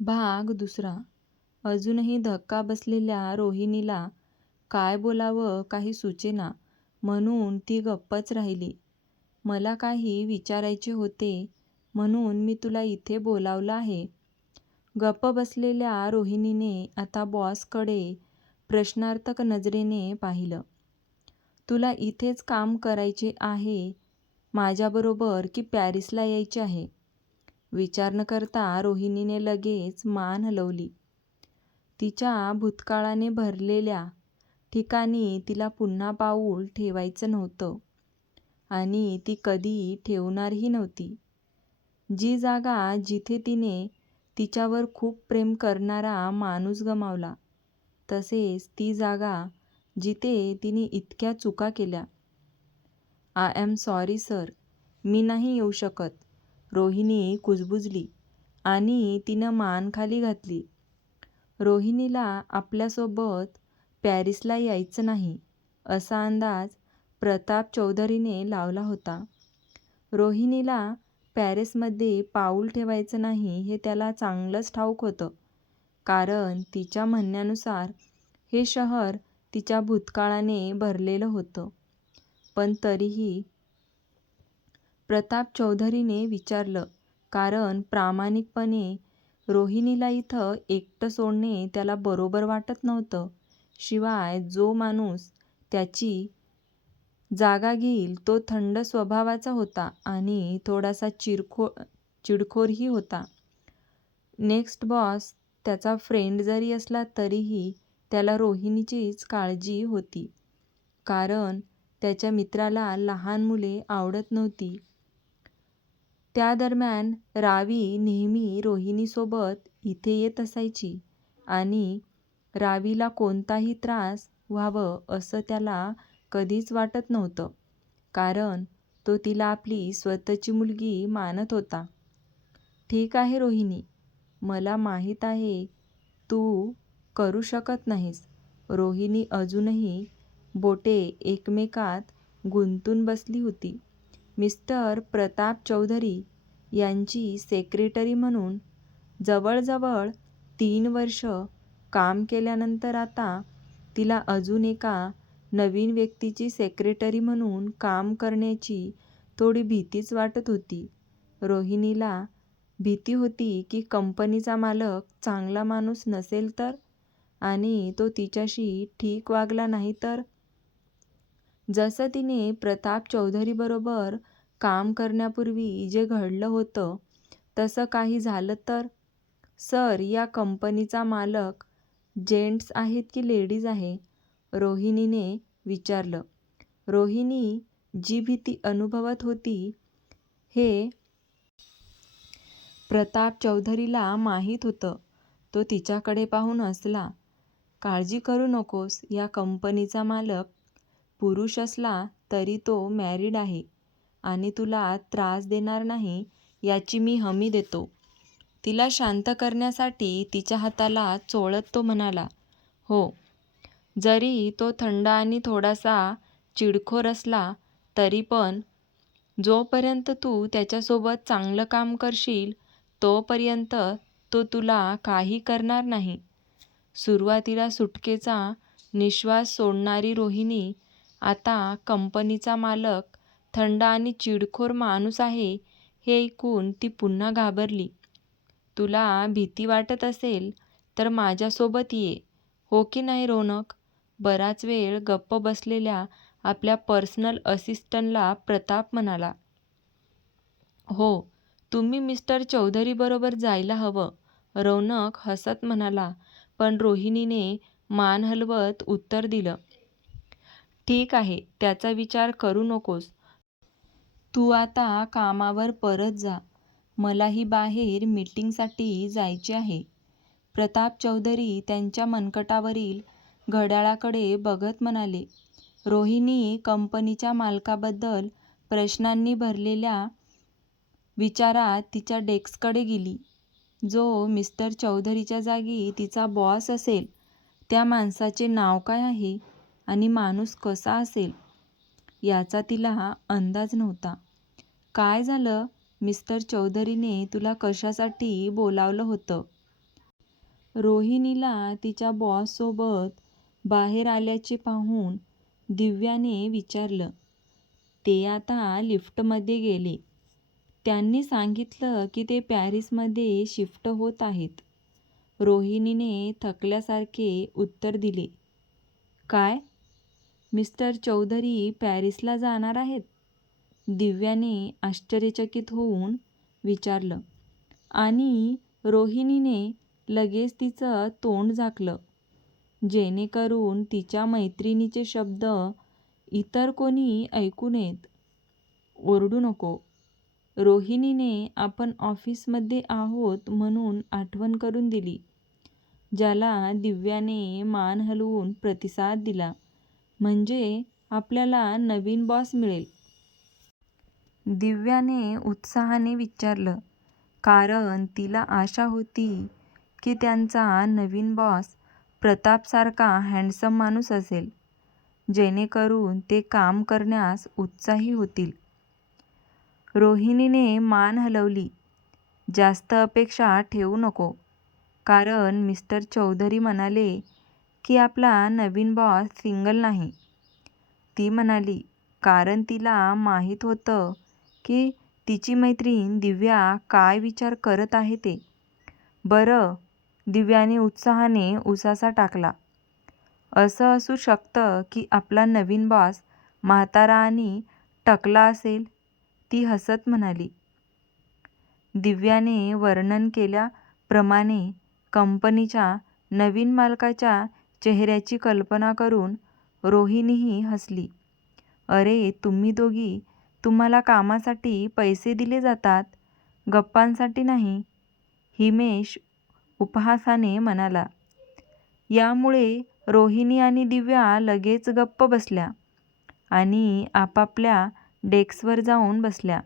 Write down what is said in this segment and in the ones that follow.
भाग दुसरा. अजूनही धक्का बसलेल्या रोहिणीला काय बोलावं काही सुचेना, म्हणून ती गप्पच राहिली. मला काही विचारायचे होते, म्हणून मी तुला इथे बोलावलं आहे. गप्प बसलेल्या रोहिणीने आता बॉसकडे प्रश्नार्थक नजरेने पाहिलं. तुला इथेच काम करायचे आहे माझ्याबरोबर की पॅरिसला यायचे आहे? विचार न करता रोहिणीने लगेच मान हलवली. तिच्या भूतकाळाने भरलेल्या ठिकाणी तिला पुन्हा पाऊल ठेवायचं नव्हतं आणि ती कधी ठेवणारही नव्हती. जी जागा जिथे तिने तिच्यावर खूप प्रेम करणारा माणूस गमावला, तसेच ती जागा जिथे तिने इतक्या चुका केल्या. आय एम सॉरी सर, मी नाही येऊ शकत, रोहिणी कुजबुजली आणि तिनं मान खाली घातली. रोहिणीला आपल्यासोबत पॅरिसला यायचं नाही असा अंदाज प्रताप चौधरीने लावला होता. रोहिणीला पॅरिसमध्ये पाऊल ठेवायचं नाही हे त्याला चांगलंच ठाऊक होतं, कारण तिच्या म्हणण्यानुसार हे शहर तिच्या भूतकाळाने भरलेलं होतं. पण तरीही प्रताप चौधरीने विचारलं, कारण प्रामाणिकपणे रोहिणीला इथं एकटं सोडणे त्याला बरोबर वाटत नव्हतं. शिवाय जो माणूस त्याची जागा घेईल तो थंड स्वभावाचा होता आणि थोडासा चिडखोरही होता. नेक्स्ट बॉस त्याचा फ्रेंड जरी असला तरीही त्याला रोहिणीचीच काळजी होती, कारण त्याच्या मित्राला लहान मुले आवडत नव्हती. त्या दरम्यान रावी नेहमी रोहिणीसोबत इथे येत असायची आणि रावीला कोणताही त्रास व्हावं असं त्याला कधीच वाटत नव्हतं, कारण तो तिला आपली स्वतःची मुलगी मानत होता. ठीक आहे रोहिणी, मला माहीत आहे तू करू शकत नाहीस. रोहिणी अजूनही बोटे एकमेकात गुंतून बसली होती. मिस्टर प्रताप चौधरी यांची सेक्रेटरी म्हणून जवळजवळ 3 वर्ष काम केल्यानंतर आता तिला अजून एका नवीन व्यक्तीची सेक्रेटरी म्हणून काम करण्याची थोडी भीतीच वाटत होती. रोहिणीला भीती होती की कंपनीचा मालक चांगला माणूस नसेल तर, आणि तो तिच्याशी ठीक वागला नाही तर. जसं तिने प्रताप चौधरीबरोबर काम करण्यापूर्वी जे घडलं होतं तसं काही झालं तर. सर, या कंपनीचा मालक जेंट्स आहेत की लेडीज आहे? रोहिणीने विचारलं. रोहिणी जी भीती अनुभवत होती हे प्रताप चौधरीला माहीत होतं. तो तिच्याकडे पाहून हसला. काळजी करू नकोस, या कंपनीचा मालक पुरुष असला तरी तो मॅरिड आहे आणि तुला त्रास देणार नाही याची मी हमी देतो. तिला शांत करण्यासाठी तिच्या हाताला चोळत तो म्हणाला. हो, जरी तो थंड आणि थोडासा चिडखोर असला तरी पण जोपर्यंत तू त्याच्यासोबत चांगलं काम करशील तोपर्यंत तो तुला काही करणार नाही. सुरुवातीला सुटकेचा निश्वास सोडणारी रोहिणी आता कंपनीचा मालक थंड आणि चिडखोर माणूस आहे हे ऐकून ती पुन्हा घाबरली. तुला भीती वाटत असेल तर माझ्यासोबत ये, हो की नाही रौनक? बराच वेळ गप्प बसलेल्या आपल्या पर्सनल असिस्टंटला प्रताप म्हणाला. हो, तुम्ही मिस्टर चौधरीबरोबर जायला हवं, रौनक हसत म्हणाला. पण रोहिणीने मान हलवत उत्तर दिलं. ठीक आहे, त्याचा विचार करू नकोस. तू आता कामावर परत जा. मलाही बाहेर मीटिंगसाठी जायचे आहे. प्रताप चौधरी त्यांच्या मनगटावरील घड्याळाकडे बघत म्हणाले. रोहिणी कंपनीच्या मालकाबद्दल प्रश्नांनी भरलेल्या विचारात तिच्या डेस्ककडे गेली. जो मिस्टर चौधरीच्या जागी तिचा बॉस असेल त्या माणसाचे नाव काय आहे आणि माणूस कसा असेल याचा तिला अंदाज नव्हता. काय झालं? मिस्टर चौधरीने तुला कशासाठी बोलावलं होतं? रोहिणीला तिच्या बॉससोबत बाहेर आल्याचे पाहून दिव्याने विचारलं. ते आता लिफ्टमध्ये गेले. त्यांनी सांगितलं की ते पॅरिसमध्ये शिफ्ट होत आहेत. रोहिणीने थकल्यासारखे उत्तर दिले. काय? मिस्टर चौधरी पॅरिसला जाणार आहेत? दिव्याने आश्चर्यचकित होऊन विचारलं. आणि रोहिणीने लगेच तिचं तोंड झाकलं, जेणेकरून तिच्या मैत्रिणीचे शब्द इतर कोणी ऐकू नयेत. ओरडू नको. रोहिणीने आपण ऑफिसमध्ये आहोत म्हणून आठवण करून दिली, ज्याला दिव्याने मान हलवून प्रतिसाद दिला. म्हणजे आपल्याला नवीन बॉस मिळेल? दिव्याने उत्साहाने विचारलं, कारण तिला आशा होती की त्यांचा नवीन बॉस प्रतापसारखा हँडसम माणूस असेल, जेणेकरून ते काम करण्यास उत्साही होतील. रोहिणीने मान हलवली. जास्त अपेक्षा ठेवू नको, कारण मिस्टर चौधरी म्हणाले की आपला नवीन बॉस सिंगल नाही. ती म्हणाली, कारण तिला माहीत होतं की तिची मैत्रीण दिव्या काय विचार करत आहे ते. बरं, दिव्याने उत्साहाने उसासा टाकला. असं असू शकतं की आपला नवीन बॉस म्हातारा आणि टकला असेल, ती हसत म्हणाली. दिव्याने वर्णन केल्याप्रमाणे कंपनीच्या नवीन मालकाच्या चेहऱ्याची कल्पना करून रोहिणीही हसली. अरे, तुम्ही दोघी, तुम्हाला कामासाठी पैसे दिले जातात, गप्पांसाठी नाही, हिमेश उपहासाने म्हणाला. यामुळे रोहिणी आणि दिव्या लगेच गप्प बसल्या आणि आपापल्या डेस्कवर जाऊन बसल्या.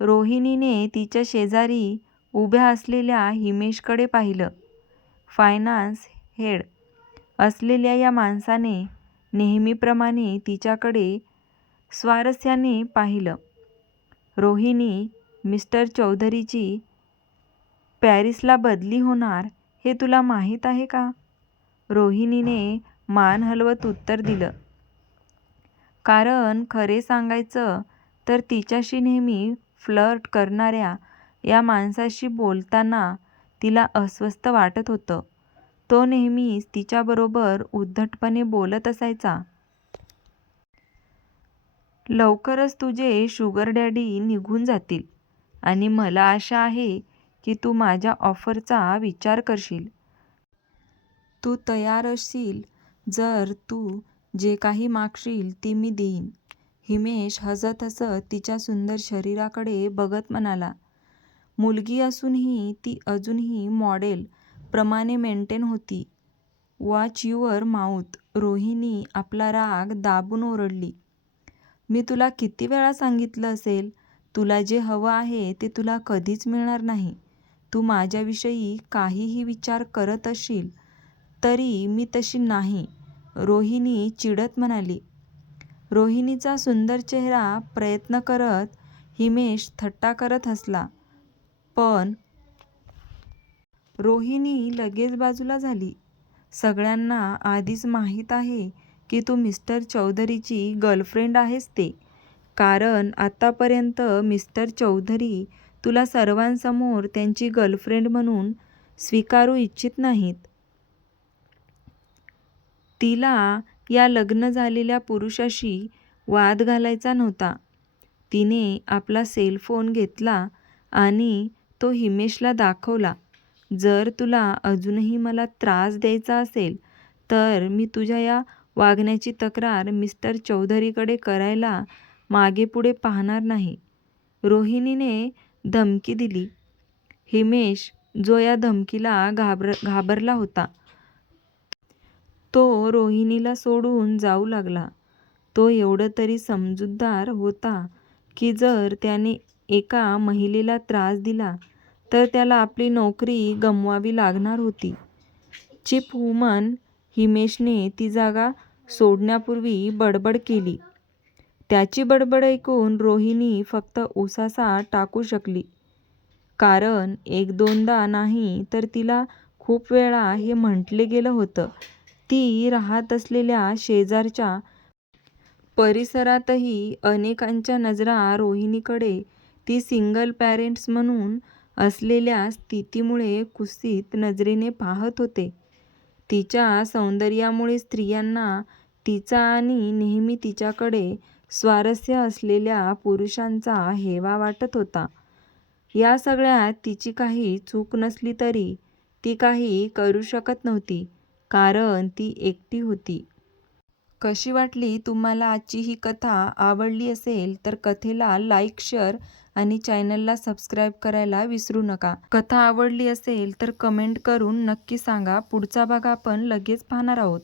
रोहिणीने तिच्या शेजारी उभ्या असलेल्या हिमेशकडे पाहिलं. फायनान्स हेड असलेल्या या माणसाने नेहमीप्रमाणे तिच्याकडे स्वारस्याने पाहिलं. रोहिणी, मिस्टर चौधरीची पॅरिसला बदली होणार हे तुला माहीत आहे का? रोहिणीने मान हलवत उत्तर दिलं. कारण खरे सांगायचं तर तिच्याशी नेहमी फ्लर्ट करणाऱ्या या माणसाशी बोलताना तिला अस्वस्थ वाटत होतं. तो नेहमीच तिच्याबरोबर उद्धटपणे बोलत असायचा. लवकरच तुझे शुगर डॅडी निघून जातील आणि मला आशा आहे की तू माझ्या ऑफरचा विचार करशील. तू तयार असशील जर तू जे काही मागशील ते मी देईन. हिमेश हसत हसत तिच्या सुंदर शरीराकडे बघत म्हणाला. मुलगी असूनही ती अजूनही मॉडेल प्रमाणे मेंटेन होती. Watch your mouth. रोहिणी आपला राग दाबून ओरडली. मी तुला किती वेळा सांगितलं असेल, तुला जे हवं आहे ते तुला कधीच मिळणार नाही. तू माझ्याविषयी काहीही विचार करत असशील तरी मी तशी नाही, रोहिणी चिडत म्हणाली. रोहिणीचा सुंदर चेहरा प्रयत्न करत हिमेश थट्टा करत हसला, पण रोहिणी लगेच बाजूला झाली. सगळ्यांना आधीच माहीत आहे की तू मिस्टर चौधरीची गर्लफ्रेंड आहेस ते, कारण आतापर्यंत मिस्टर चौधरी तुला सर्वांसमोर त्यांची गर्लफ्रेंड म्हणून स्वीकारू इच्छित नाहीत. तिला या लग्न झालेल्या पुरुषाशी वाद घालायचा नव्हता. तिने आपला सेलफोन घेतला आणि तो हिमेशला दाखवला. जर तुला अजूनही मला त्रास द्यायचा असेल तर मी तुझ्या या वागण्याची तक्रार मिस्टर चौधरीकडे करायला मागेपुढे पाहणार नाही, रोहिणीने धमकी दिली. हिमेश, जो या धमकीला घाबरला होता, तो रोहिणीला सोडून जाऊ लागला. तो एवढं तरी समजूतदार होता की जर त्याने एका महिलेला त्रास दिला तर त्याला आपली नोकरी गमवावी लागणार होती. चीप वुमन, हिमेशने ती जागा सोडण्यापूर्वी बडबड केली. त्याची बडबड ऐकून रोहिणी फक्त उसासा टाकू शकली, कारण एक दोनदा नाही तर तिला खूप वेळा हे म्हटले गेलं होतं. ती राहत असलेल्या शेजारच्या परिसरातही अनेकांच्या नजरा रोहिणीकडे ती सिंगल पॅरेंट्स म्हणून असलेल्या स्थितीमुळे कुत्सित नजरेने पाहत होते. तिच्या सौंदर्यामुळे स्त्रियांना तिचा आणि नेहमी तिच्याकडे स्वारस्य असलेल्या पुरुषांचा हेवा वाटत होता. या सगळ्यात तिची काही चूक नसली तरी ती काही करू शकत नव्हती, कारण ती एकटी होती. कशी वाटली तुम्हाला आजची ही कथा? आवडली असेल तर कथेला लाईक, शेअर आणि चॅनलला सबस्क्राईब करायला विसरू नका. कथा आवडली असेल तर कमेंट करून नक्की सांगा. पुढचा भाग आपण लगेच पाहणार आहोत.